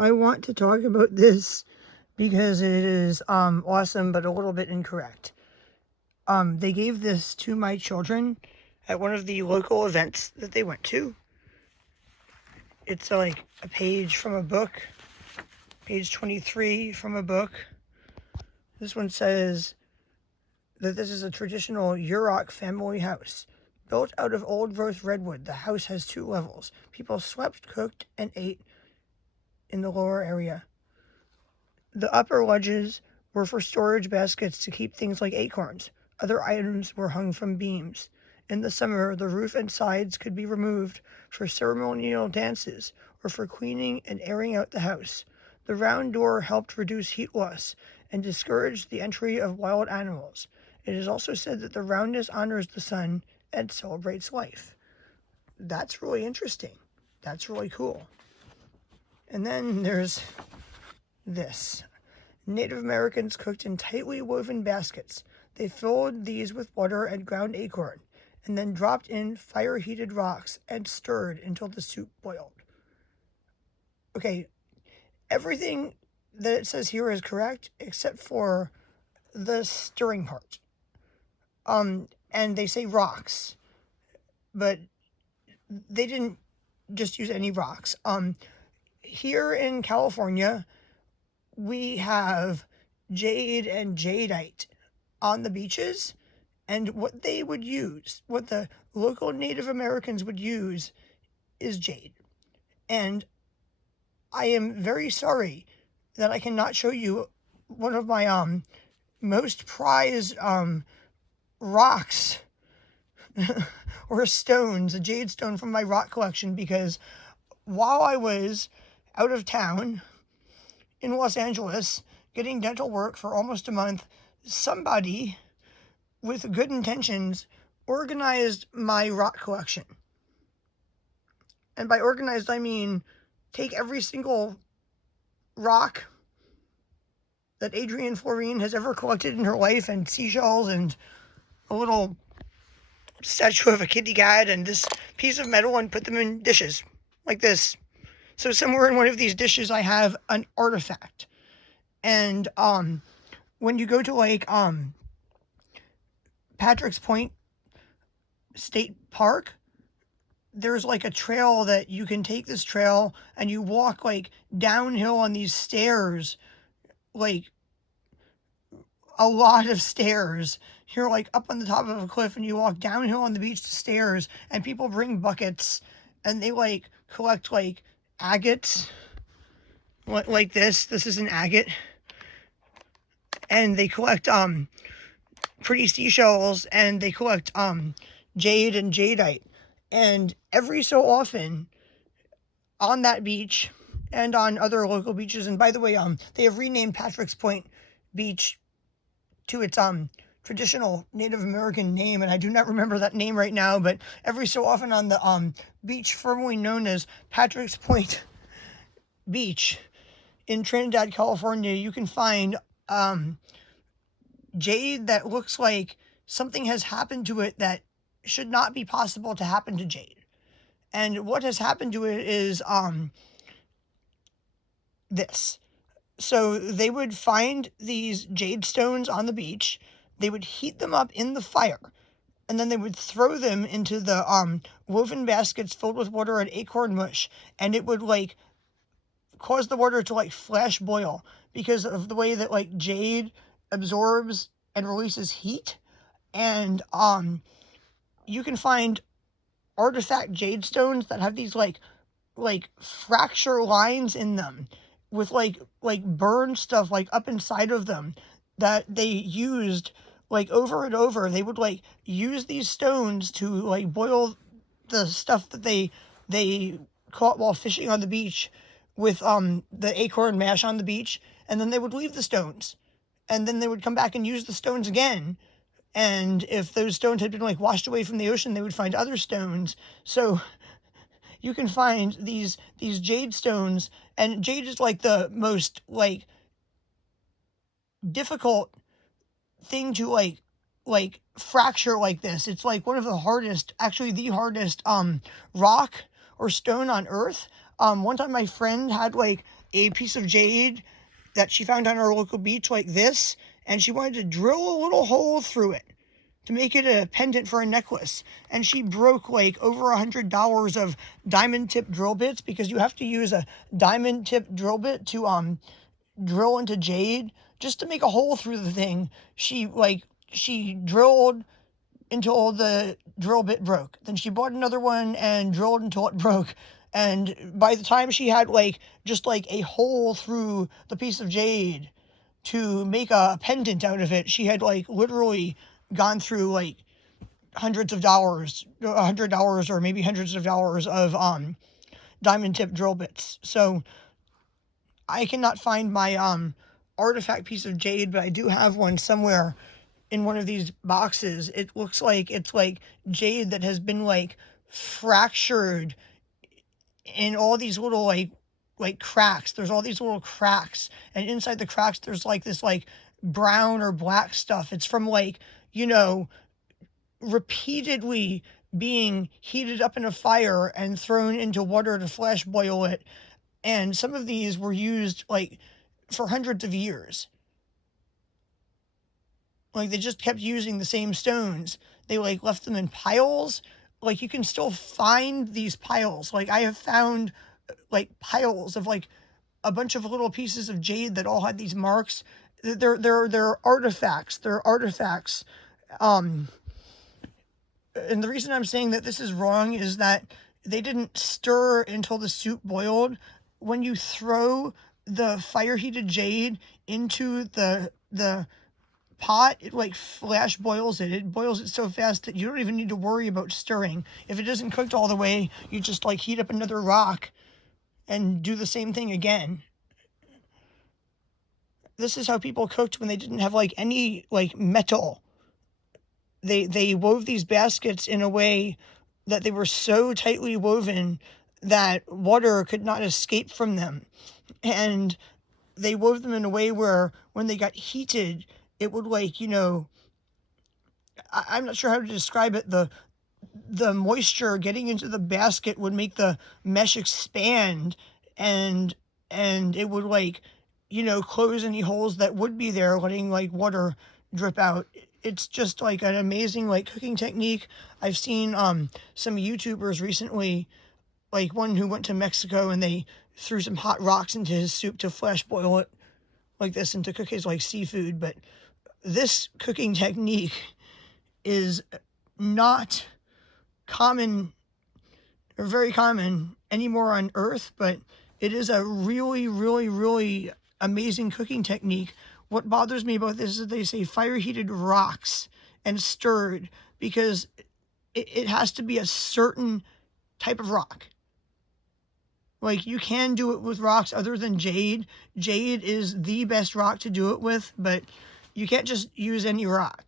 I want to talk about this because it is awesome but a little bit incorrect. They gave this to my children at one of the local events that they went to. It's like a page from a book, page 23 from a book. This one says that this is a traditional Yurok family house. Built out of old-growth redwood, the house has 2 levels. People slept, cooked, and ate in the lower area. The upper ledges were for storage baskets to keep things like acorns. Other items were hung from beams. In the summer, the roof and sides could be removed for ceremonial dances or for cleaning and airing out the house. The round door helped reduce heat loss and discouraged the entry of wild animals. It is also said that the roundness honors the sun and celebrates life. That's really interesting. That's really cool. And then there's this. Native Americans cooked in tightly woven baskets. They filled these with water and ground acorn, and then dropped in fire-heated rocks and stirred until the soup boiled. Okay, everything that it says here is correct except for the stirring part. And they say rocks, but they didn't just use any rocks. Here in California, we have jade and jadeite on the beaches, and what they would use, what the local Native Americans would use, is jade. And I am very sorry that I cannot show you one of my most prized rocks or stones, a jade stone from my rock collection, because while I was out of town in Los Angeles getting dental work for almost a month, somebody with good intentions organized my rock collection. And by organized, I mean take every single rock that Adrienne Floreen has ever collected in her life, and seashells and a little statue of a kitty cat and this piece of metal, and put them in dishes like this. So somewhere in one of these dishes I have an artifact. And when you go to like Patrick's Point State Park, there's like a trail that you can take this trail and you walk like downhill on these stairs, like a lot of stairs. You're like up on the top of a cliff and you walk downhill on the beach to stairs, and people bring buckets and they like collect like agates like this. This is an agate. And they collect pretty seashells, and they collect jade and jadeite. And every so often on that beach and on other local beaches, and by the way, they have renamed Patrick's Point Beach to its traditional Native American name, and I do not remember that name right now, but every so often on the beach formerly known as Patrick's Point Beach in Trinidad, California, you can find jade that looks like something has happened to it that should not be possible to happen to jade. And what has happened to it is this. So they would find these jade stones on the beach, they would heat them up in the fire, and then they would throw them into the woven baskets filled with water and acorn mush, and it would like cause the water to like flash boil because of the way that like jade absorbs and releases heat. And you can find artifact jade stones that have these like fracture lines in them with like burn stuff like up inside of them that they used like over and over. They would like use these stones to like boil the stuff that they caught while fishing on the beach with the acorn mash on the beach, and then they would leave the stones, and then they would come back and use the stones again. And if those stones had been like washed away from the ocean, they would find other stones. So you can find these jade stones, and jade is like the most like difficult thing to like fracture like this. It's like one of the hardest, actually the hardest rock or stone on earth. One time my friend had like a piece of jade that she found on our local beach like this, and she wanted to drill a little hole through it to make it a pendant for a necklace. And she broke like over $100 of diamond tip drill bits, because you have to use a diamond tip drill bit to drill into jade just to make a hole through the thing. She drilled until the drill bit broke. Then she bought another one and drilled until it broke. And by the time she had like just like a hole through the piece of jade to make a pendant out of it, she had like literally gone through like hundreds of dollars, $100 or maybe hundreds of dollars of diamond tip drill bits. So I cannot find my artifact piece of jade, but I do have one somewhere in one of these boxes. It looks like it's like jade that has been like fractured in all these little like cracks. There's all these little cracks, and inside the cracks there's like this like brown or black stuff. It's from like, you know, repeatedly being heated up in a fire and thrown into water to flash boil it. And some of these were used like for hundreds of years. Like they just kept using the same stones. They like left them in piles. Like you can still find these piles. Like I have found like piles of like a bunch of little pieces of jade that all had these marks. They're artifacts. They're artifacts. And the reason I'm saying that this is wrong is that they didn't stir until the soup boiled. When you throw the fire heated jade into the pot, it like flash boils it. It boils it so fast that you don't even need to worry about stirring. If it isn't cooked all the way, you just like heat up another rock and do the same thing again. This is how people cooked when they didn't have like any like metal. They wove these baskets in a way that they were so tightly woven that water could not escape from them. And they wove them in a way where when they got heated, it would like, you know, I'm not sure how to describe it. The moisture getting into the basket would make the mesh expand, and it would like, you know, close any holes that would be there, letting like water drip out. It's just like an amazing like cooking technique. I've seen some YouTubers recently, like one who went to Mexico and they threw some hot rocks into his soup to flash boil it like this and to cook his like seafood. But this cooking technique is not common or very common anymore on Earth, but it is a really, really, really amazing cooking technique. What bothers me about this is they say fire heated rocks and stirred, because it has to be a certain type of rock. Like you can do it with rocks other than jade. Jade is the best rock to do it with, but you can't just use any rock.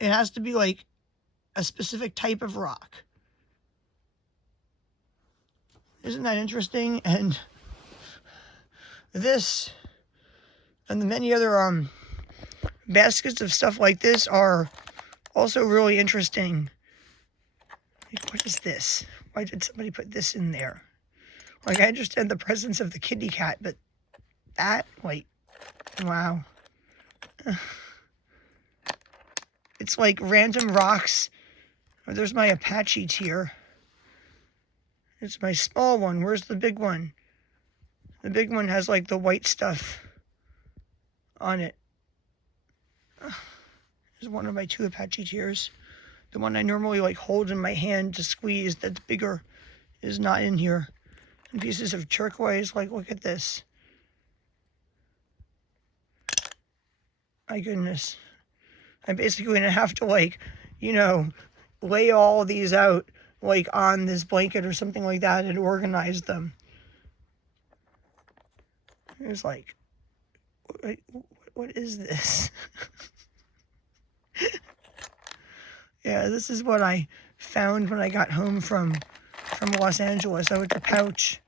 It has to be like a specific type of rock. Isn't that interesting? And this and the many other baskets of stuff like this are also really interesting. What is this? Why did somebody put this in there? Like, I understand the presence of the kitty cat, but that, like, wow. It's like random rocks. Oh, there's my Apache tear. It's my small one. Where's the big one? The big one has like the white stuff on it. There's one of my 2 Apache tears. The one I normally like hold in my hand to squeeze that's bigger is not in here. And pieces of turquoise, like look at this. My goodness. I'm basically gonna have to like, you know, lay all these out like on this blanket or something like that and organize them. It's like, what is this? Yeah, this is what I found when I got home from Los Angeles. Oh, it's a pouch.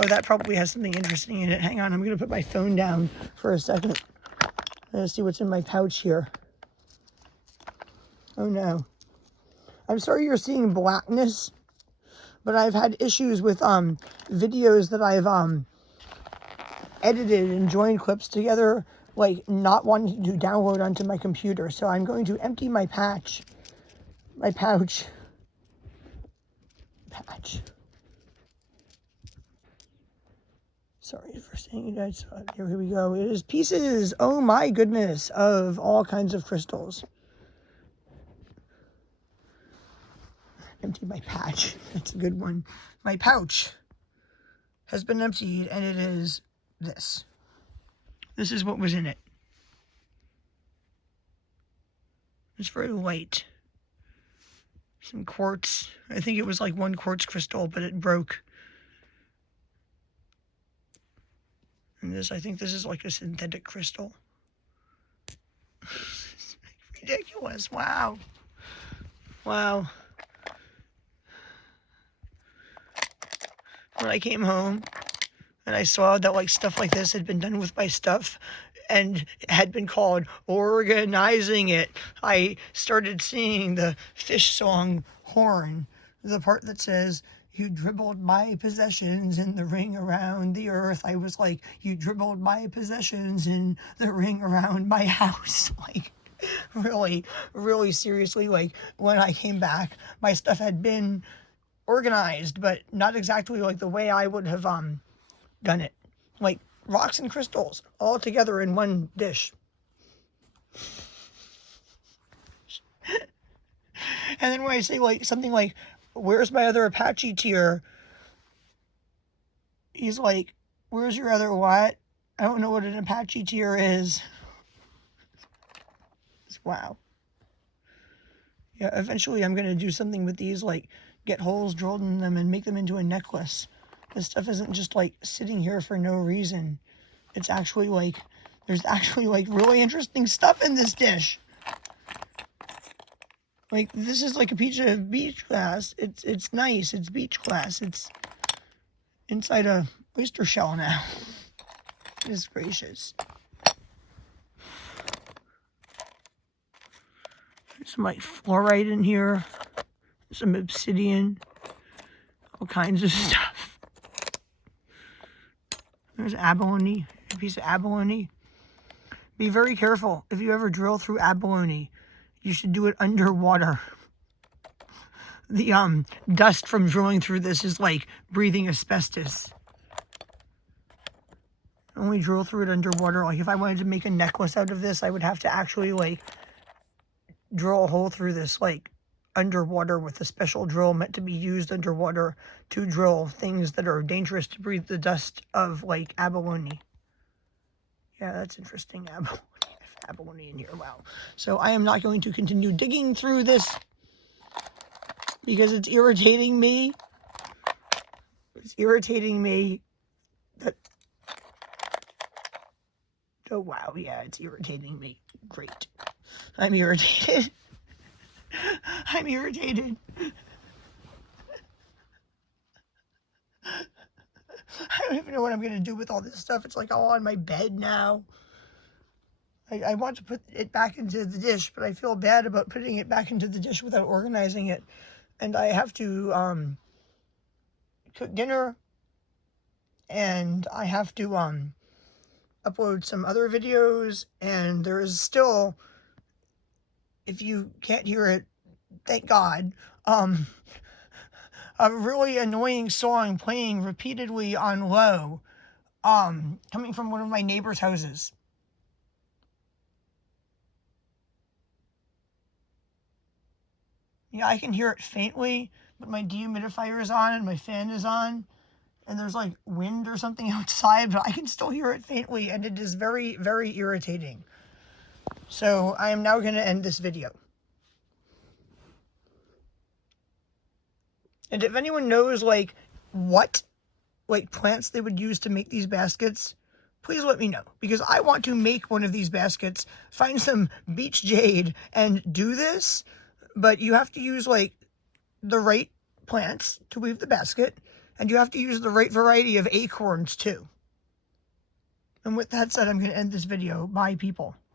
Oh, that probably has something interesting in it. Hang on, I'm going to put my phone down for a second. Let's see what's in my pouch here. Oh, no. I'm sorry you're seeing blackness, but I've had issues with videos that I've edited and joined clips together, like not wanting to download onto my computer. So I'm going to empty my pouch. Sorry for saying that. So here we go. It is pieces, oh my goodness, of all kinds of crystals. Empty my patch. That's a good one. My pouch has been emptied, and it is this. This is what was in it. It's very light. Some quartz. I think it was like one quartz crystal, but it broke. And this, I think this is like a synthetic crystal. Ridiculous. Wow. Wow. When I came home and I saw that like stuff like this had been done with my stuff and had been called organizing it, I started singing the fish song horn, the part that says, "You dribbled my possessions in the ring around the earth." I was like, "You dribbled my possessions in the ring around my house." Like, really, really seriously, like when I came back, my stuff had been organized, but not exactly like the way I would have done it. Like rocks and crystals all together in one dish. And then when I say like something like, "Where's my other Apache tier?" He's like, "Where's your other what?" I don't know what an Apache tier is. Wow. Yeah, eventually I'm going to do something with these, like get holes drilled in them and make them into a necklace. This stuff isn't just like sitting here for no reason. It's actually like, there's actually like really interesting stuff in this dish. Like this is like a piece of beach glass. It's nice. It's beach glass. It's inside a oyster shell now. Goodness gracious. There's some like fluorite in here. Some obsidian. All kinds of stuff. There's abalone. A piece of abalone. Be very careful. If you ever drill through abalone, you should do it underwater. The dust from drilling through this is like breathing asbestos. Only drill through it underwater. Like if I wanted to make a necklace out of this, I would have to actually like drill a hole through this like underwater with a special drill meant to be used underwater to drill things that are dangerous to breathe the dust of, like abalone. Yeah, that's interesting. Abalone in here. Wow. So I am not going to continue digging through this because it's irritating me. It's irritating me that... Oh, wow. Yeah, it's irritating me. Great. I'm irritated. I'm irritated. I don't even know what I'm going to do with all this stuff. It's like all on my bed now. I want to put it back into the dish, but I feel bad about putting it back into the dish without organizing it. And I have to cook dinner, and I have to upload some other videos, and there is still, if you can't hear it, thank God, a really annoying song playing repeatedly on low, coming from one of my neighbor's houses. Yeah, I can hear it faintly, but my dehumidifier is on and my fan is on, and there's like wind or something outside, but I can still hear it faintly, and it is very, very irritating. So I am now going to end this video. And if anyone knows like what like plants they would use to make these baskets, please let me know, because I want to make one of these baskets, find some beach jade and do this, but you have to use like the right plants to weave the basket, and you have to use the right variety of acorns too. And with that said, I'm going to end this video. Bye, people.